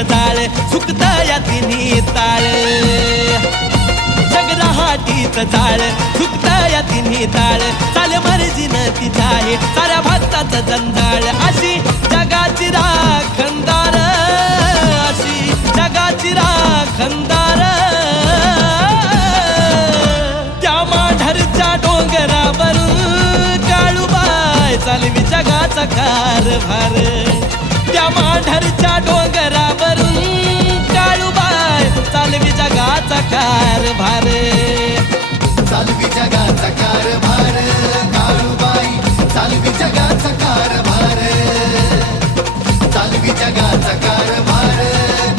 जाळ सुकता या तिन्ही ताळ जगराहाटीच जाळ सुकता या तिन्ही ताळ चाल मर्जीन तिच्या आहे साऱ्या भक्ताचं जंजाळ अशी जगाची राखणदार अशी जगाची राखणदार त्या माढरच्या डोंगरावरून काळूबाई चालवी जगाचा कारभार त्या माढरच्या डोंगरावरून काळूबाई चालवी जगाचा कारभार चालवी जगाचा कारभार काळूबाई चालवी जगाचा कारभार चालवी जगाचा कारभार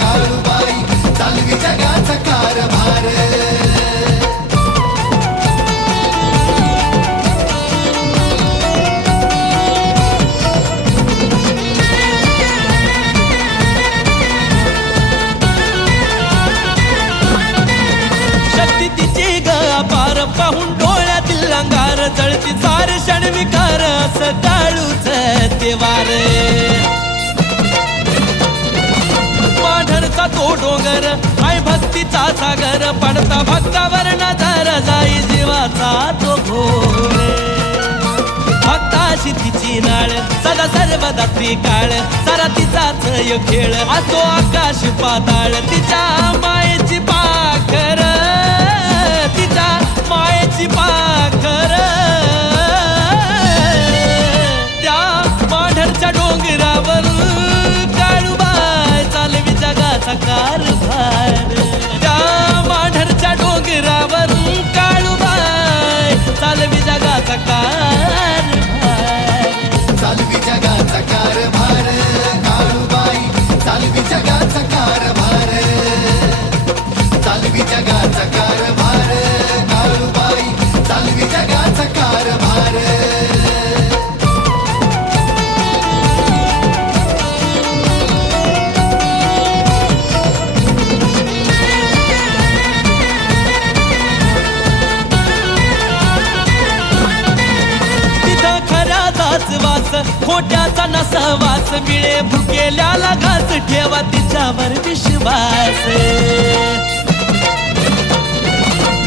काळूबाई चालवी जगाचा कारभार पाहून डोळ्यातील अंगार जळती सारे क्षण विकार असं काळूच देवार माढरचा तो डोंगर आई भक्तीचा सागर पडता भक्तावर नजर जाई जीवाचा तो घोर भक्ताशी तिची नाळ सदा सर्वदा त्रिकाळ सारा तिचाच यो खेळ असो आकाश पाताळ तिच्या मायेची पाखर तिच्या मायेची पाखर त्या माढरच्या डोंगरावरून काळूबाई चालवी जगाचा कारभार त्या माढरच्या डोंगरावरून काळूबाई चालवी जगाचा कारभार चालवी जगाचा कारभार काळूबाई चालवी जगाचा कारभार चालवी जगाचा कारभार काळूबाई चालवी जगाचा कारभार तिथं खऱ्याचाच वास खोट्याचा नसवास मिळे भुकेल्याला घास ठेवा तिच्यावर विश्वास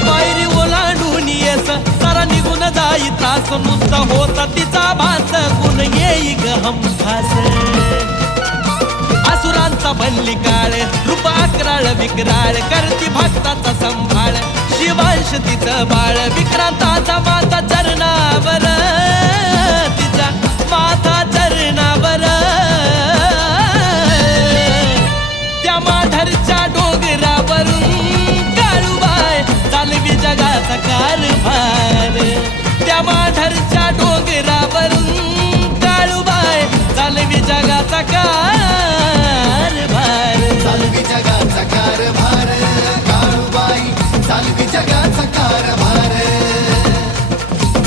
पायरी ओलांडून येस सारा निघून जाई त्रास नुसता होता तिचा भास गुण येई ग हमखास असुरांचा बल्लिकाळ रूप अकराळ विकराळ करती भक्ताचा संभाळ शिवांश तिचं बाळ विक्रांताचा माता चरणावर तिच्या माता चरणावर त्या माढरच्या डोंगरावरून काळूबाई चालवी जगाचा कारभार त्या माढरच्या डोंगरावरून काळूबाई चालवी जगाचा कारभार चालवी जगाचा कारभार काळूबाई चालवी जगाचा कारभार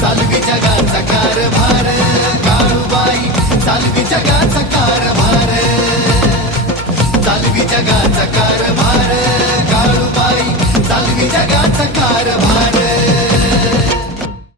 चालवी जगाचा कारभार काळूबाई चालवी जगाचा कारभार चालवी जगाचा कारभार काळूबाई चालवी जगाचा कारभार